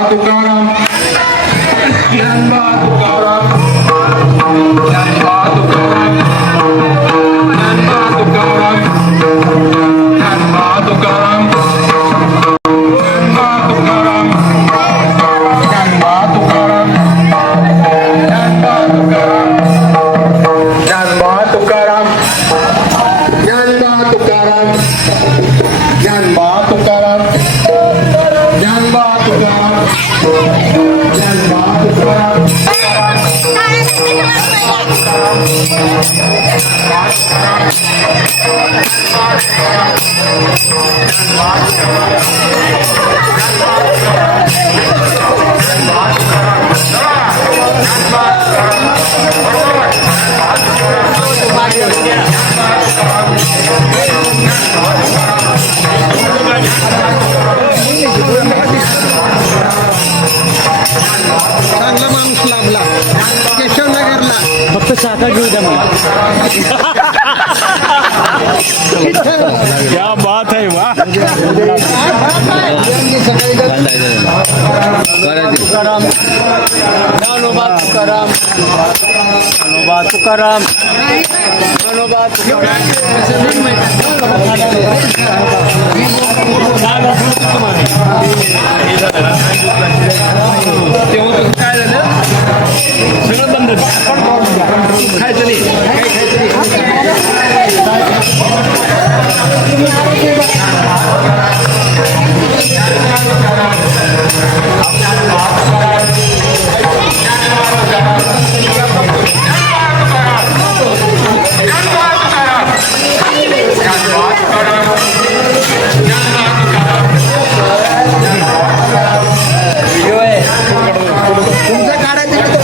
तुकाराम ज्ञानबा तुकाराम ज्ञानबा तुकाराम ज्ञानबा तुकाराम ज्ञानबा तुकाराम ज्ञानबा तुकाराम ज्ञानबा तुकाराम ज्ञानबा तुकाराम ज्ञानबा तुकाराम ज्ञानबा तुकाराम ज्ञानबा तुकाराम ज्ञानबा तुकाराम ज्ञानबा तुकाराम चांगला माणूस लाभला केशवनगरला फक्त शाखा घेऊ द्या मला क्या बात है वाह तुकाराम ज्ञानोबा तुकाराम ज्ञानोबा तुकाराम ज्ञानोबा तेव्हा काय झालं सगळं बंद खायचं नाही काही तुमच्या गाड्या तिकडे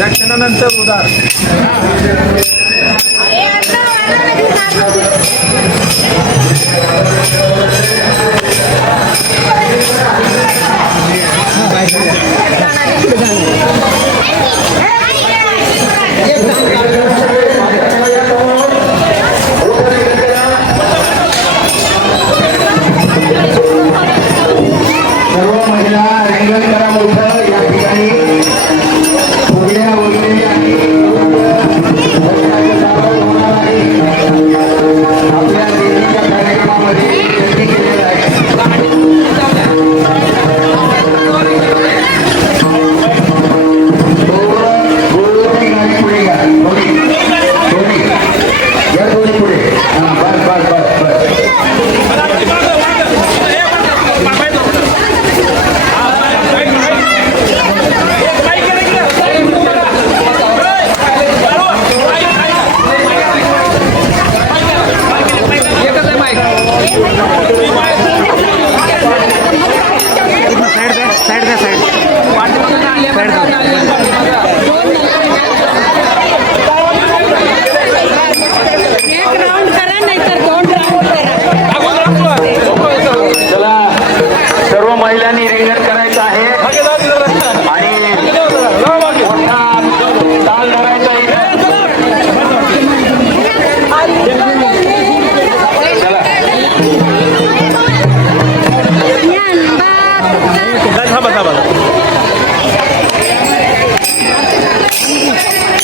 दक्षिणानंतर उदार सर्व महिला रिंगण करा मोठं या ठिकाणी फुगड्या वगैरे आणि आपल्या देवीच्या कार्यक्रमामध्ये त्यांनी केलेलं आहे गोळी गाडी पुढे घ्या थोडी या थोडी पुढे हां बस बस बस बस चला सर्व महिलांनी रिंगण करायचं आहे आणि मोठा ताल धरायचा आहे चला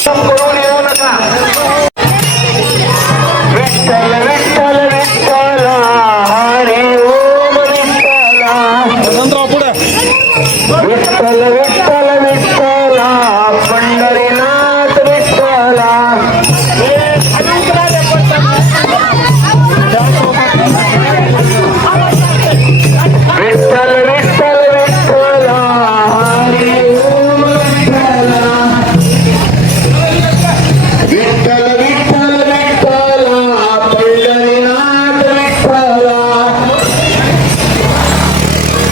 करून येऊ नका विठ्ठल विठ्ठल विठ्ठल हरे ओम विठ्ठल विठ्ठल विठ्ठल विठ्ठल पंढरीनाथ विठ्ठल विठ्ठल विठ्ठल विठ्ठल हरे ओम विठ्ठल विठ्ठल विठ्ठल पंढरीनाथ विठ्ठल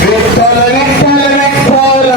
विठ्ठल विठ्ठल विठ्ठल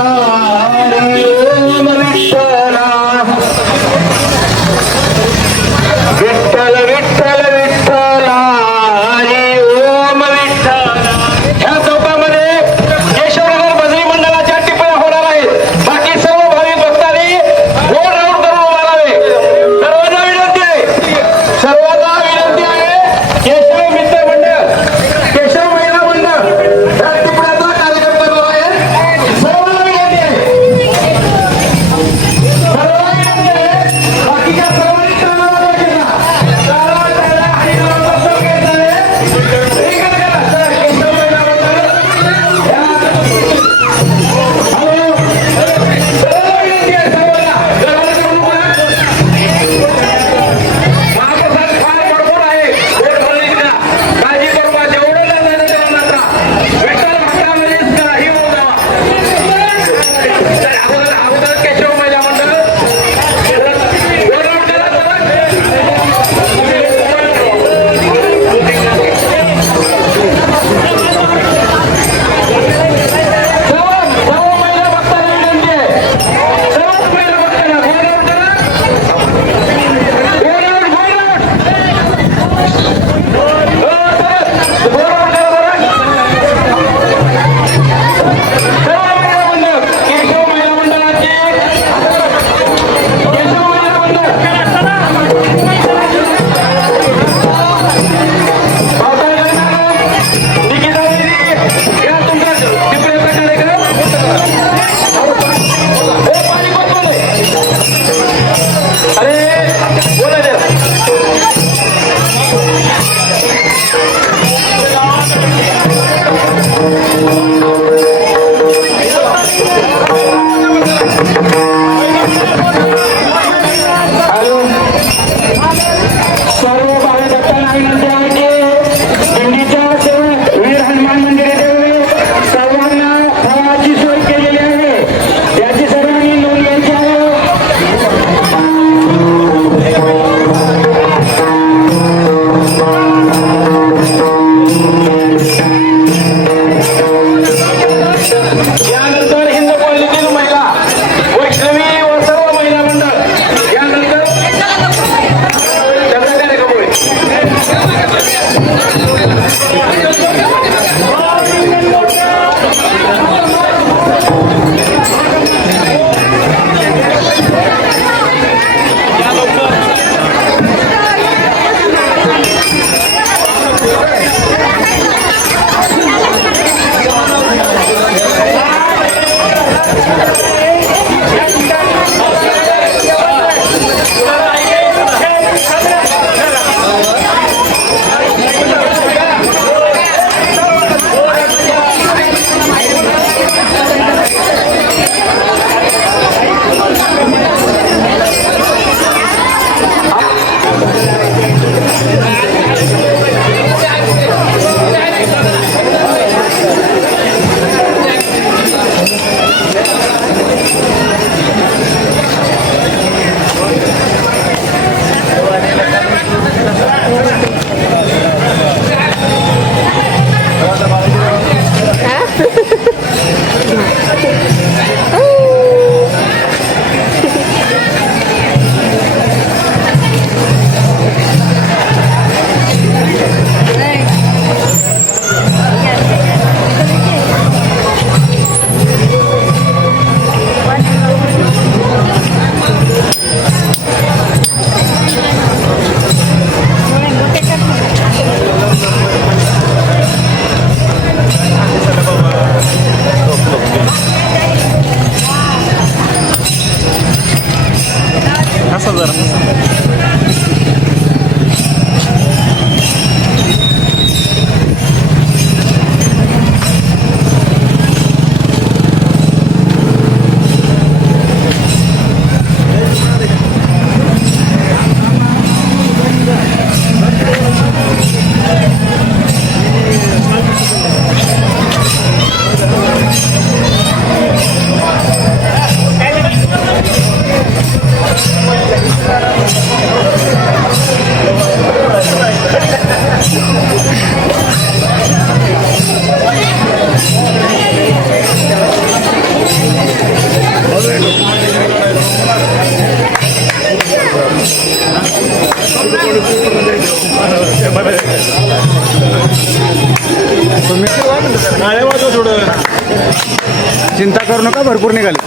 चिंता करू नका, भरपूर निघाले.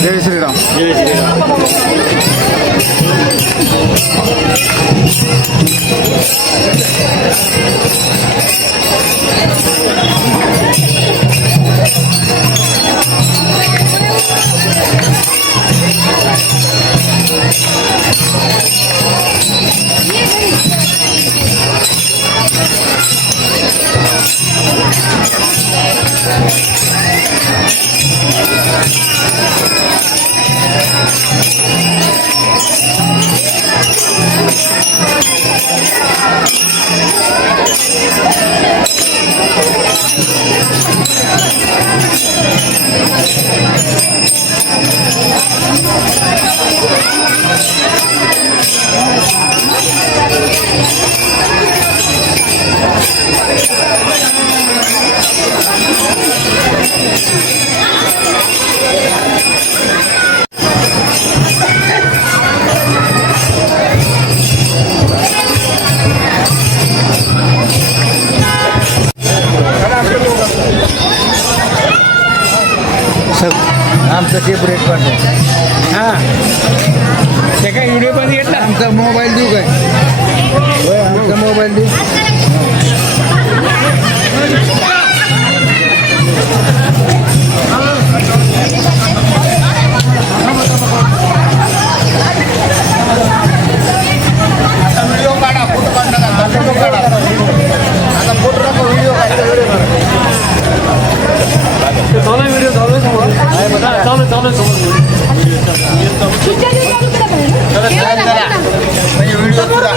जय श्रीराम. जय श्रीराम. आमचं सेपरेट पण हां ते काय व्हिडिओ पण घेतला. आमचा मोबाईल देऊ काय? होय, आमचा मोबाईल देऊ. व्हिडिओ काढा, फोटो काढा. आता फोटो नको, व्हिडिओ काढा. व्हिडिओ चालू समोर. म्हणजे व्हिडिओ सुद्धा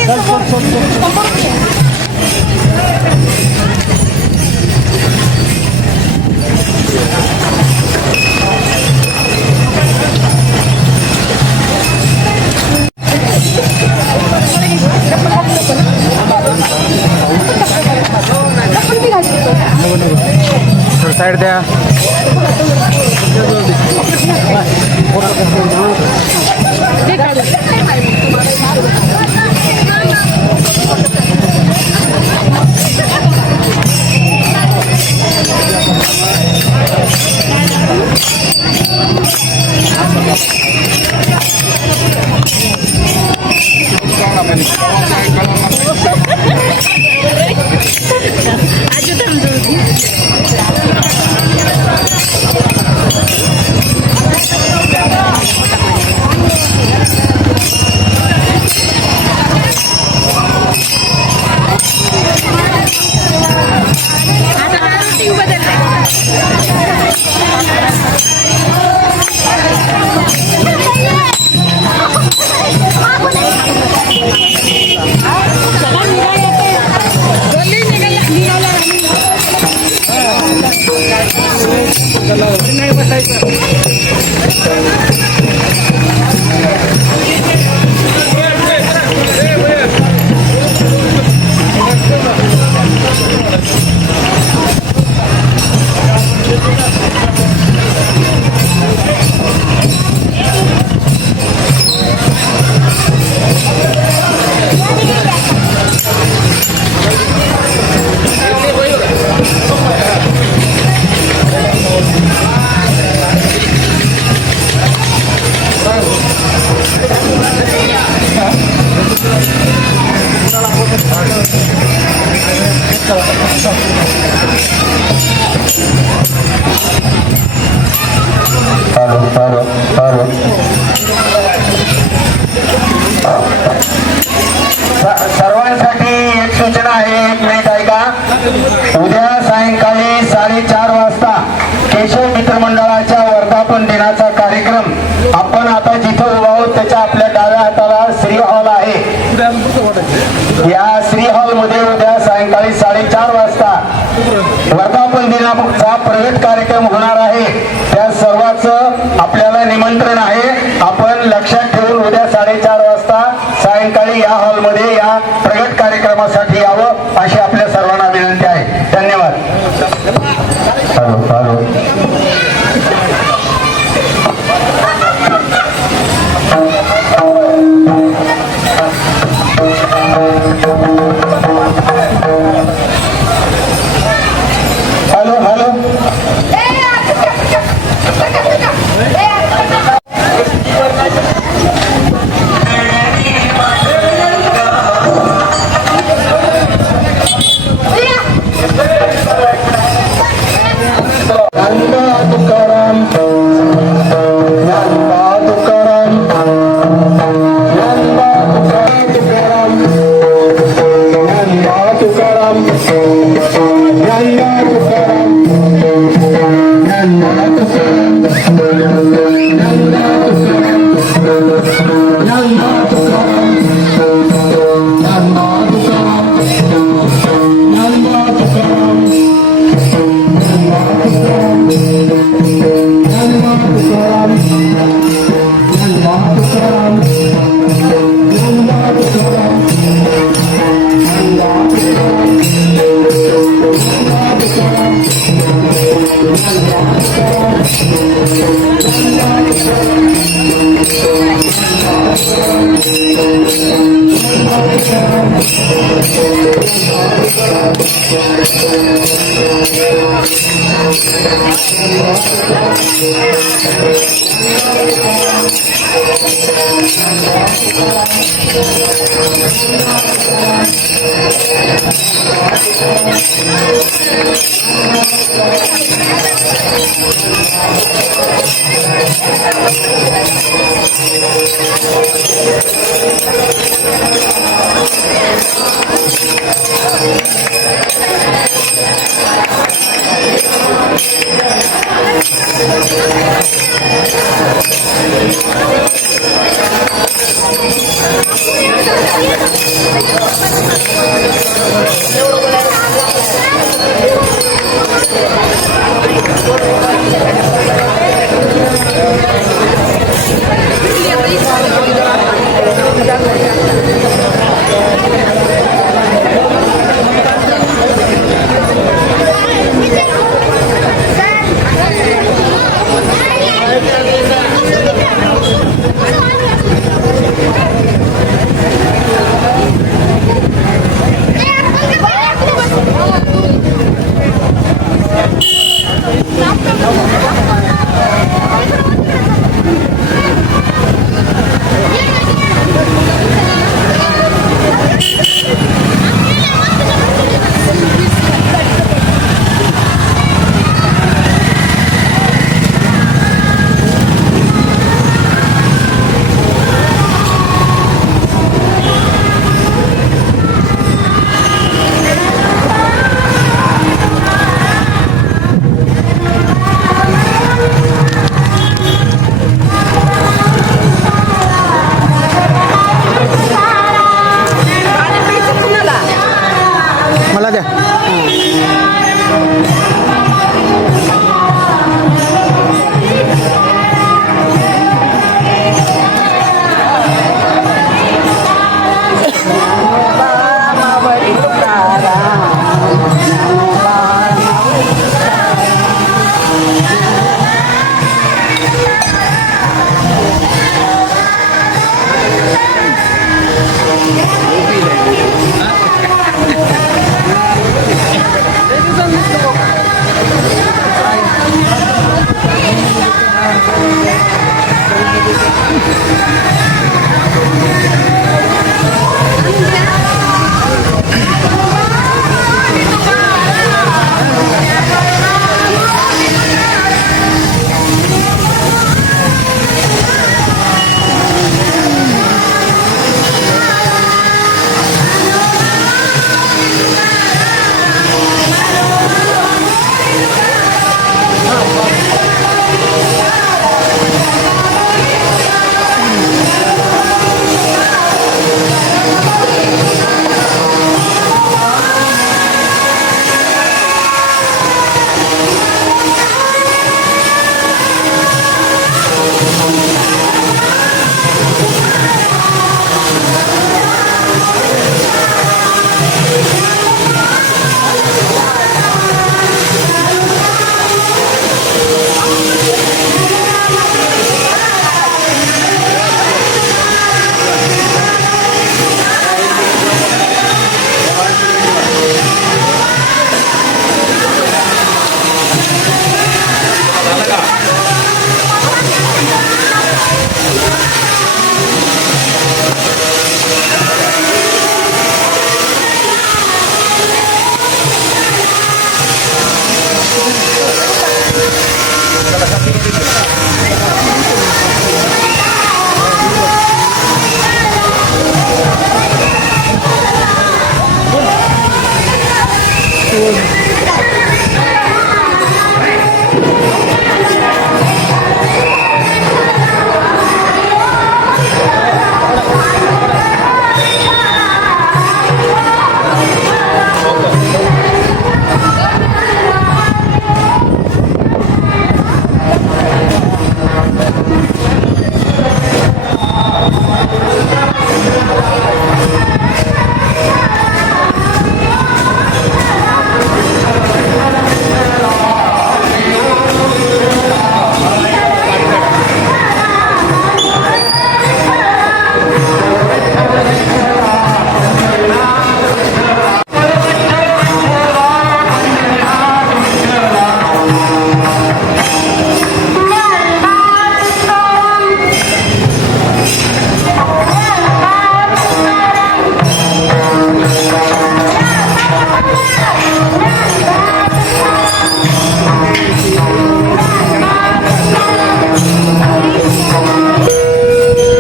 साईड द्या. सर्वांसाठी एक सूचना आहे, एक मिनिट ऐका. उद्या सायंकाळी 4:30 वाजता केशव मित्र मंडळाच्या वर्धापन दिनाचा कार्यक्रम आपण आता जिथे उभा आहोत त्याच्या आपल्या डाव्या हाताला श्री हॉल आहे. या श्री हॉल मध्ये उद्या सायंकाळी 4:30 वाजता वर्धापन दिनाचा प्रगट कार्यक्रम होणार आहे. त्या सर्वांचं आपल्याला निमंत्रण आहे. आपण लक्षात ठेवून उद्या 4:30 वाजता सायंकाळी या हॉलमध्ये या प्रगट कार्यक्रमासाठी यावं अशी आपल्या सर्वांना विनंती आहे. धन्यवाद. हॅलो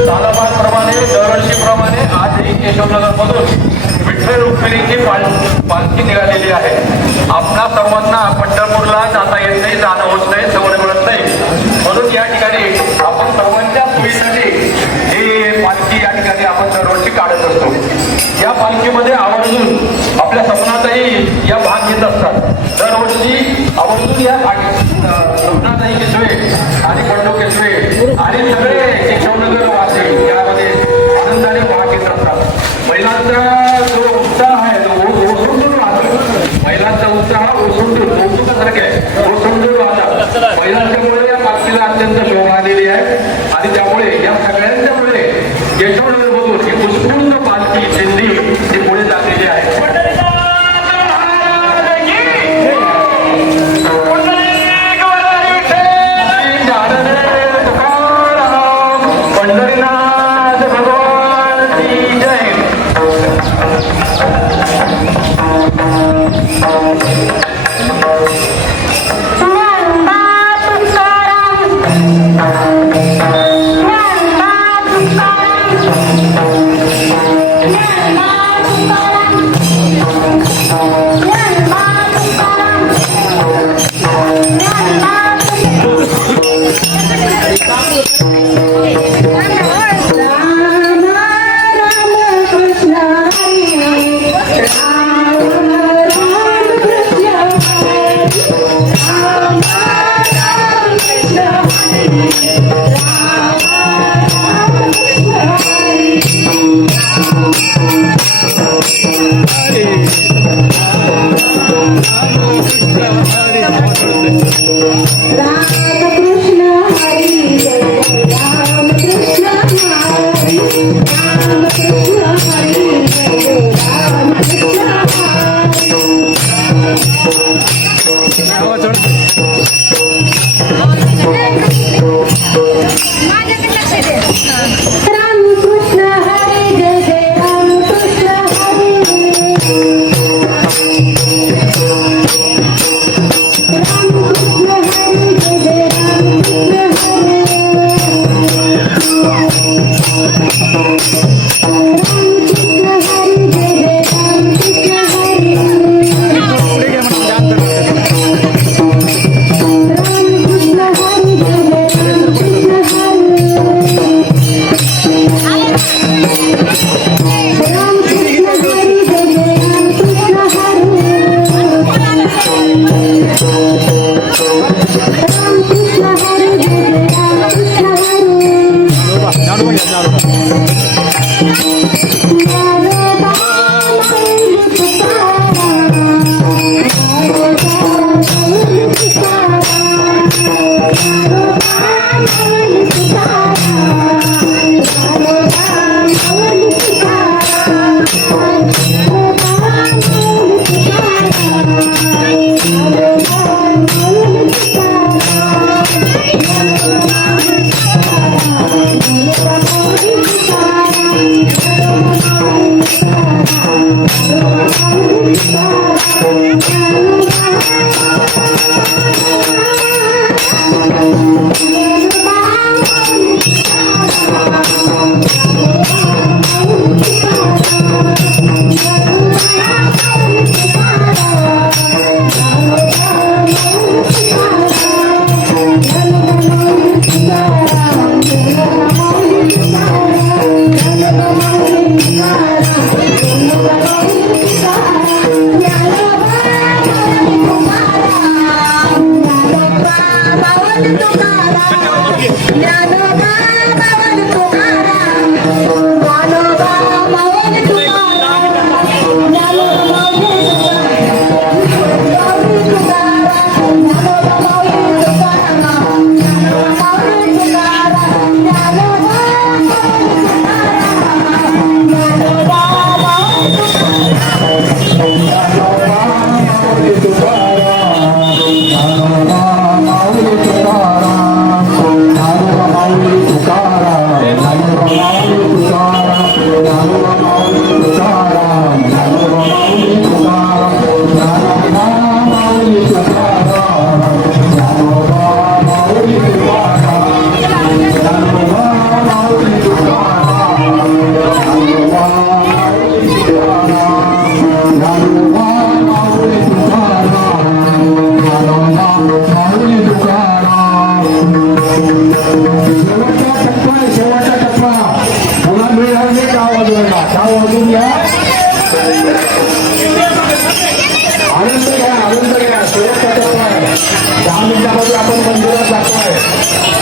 सालाबादप्रमाणे दरवर्षीप्रमाणे आजही केशवनगरमधून विठ्ठल रुक्मिणीची पालखी निघालेली आहे. आपणा सर्वांना पंढरपूरला जाता येत नाही, जाणं होत नाही, सवय मिळत नाही, म्हणून या ठिकाणी आपण सर्वांच्या सोयीसाठी ही पालखी या ठिकाणी आपण दरवर्षी काढत असतो. या पालखीमध्ये आवर्जून आपल्या सपनातही या भाग घेत असतात. दरवर्षी आवर्जून या सपनाताई केशवे आणि बंडू केशवे आणि सगळे केशवनगर वासी यामध्ये आनंदाने भाग घेत असतात. महिलांचा जो उत्साह आहे तो ओसंडून वाहतो. महिलांचा उत्साह ओसंडून कौतुकासारखे आहे, ओसंडून वाहतात. महिलांच्यामुळे या पालखीला अत्यंत शोभा आलेली आहे आणि त्यामुळे या सगळ्यांच्यामुळे केशवनगरमधून ही उत्स्फूर्त पालखी सिंधी ही पुढे जालेली आहे. पंढरीनाथ भगवान की जय.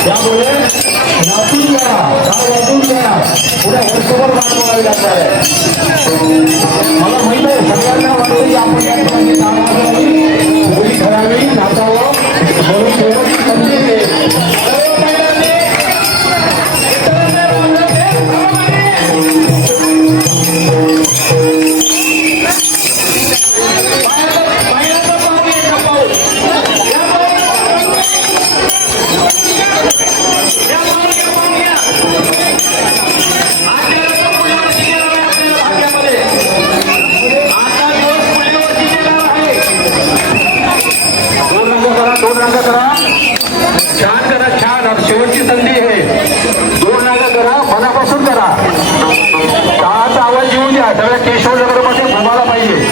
त्यामुळे नाचून घ्या, गाव वाजून घ्या, पुढे वर्षभर गाणं बोलावी लागणार आहे. मला माहित आहे सगळ्यांना वाटतं की आपण या ठिकाणी गाणं वाजवावी, होळी खेळावी, नाचावं, म्हणून शेवटची संधी आहे. छान करा, छान. शेवटची संधी आहे. दोन नागा करा, मनापासून करा. काळाचा आवाज येऊ द्या. सगळ्या केशवनगरमध्ये घुमाला पाहिजे.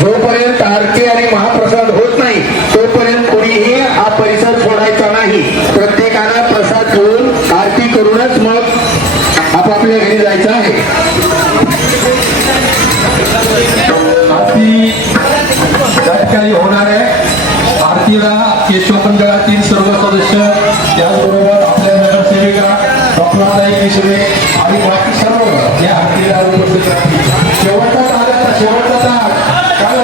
जोपर्यंत आरती आणि महाप्रसाद होत नाही तोपर्यंत कोणीही हा परिसर सोडायचा नाही. प्रत्येकानं प्रसाद घेऊन आरती करूनच मग आपापल्या घरी जायचं आहे. आरती त्या ठिकाणी होणार आहे. आरतीला केशव मंडळातील सर्व सदस्य, त्याचबरोबर आपल्या नगरसेविका डॉक्टर केशवे आणि बाकी सर्व या आरतीला उपस्थित राहतील. शेवटचा तास, शेवटचा तास.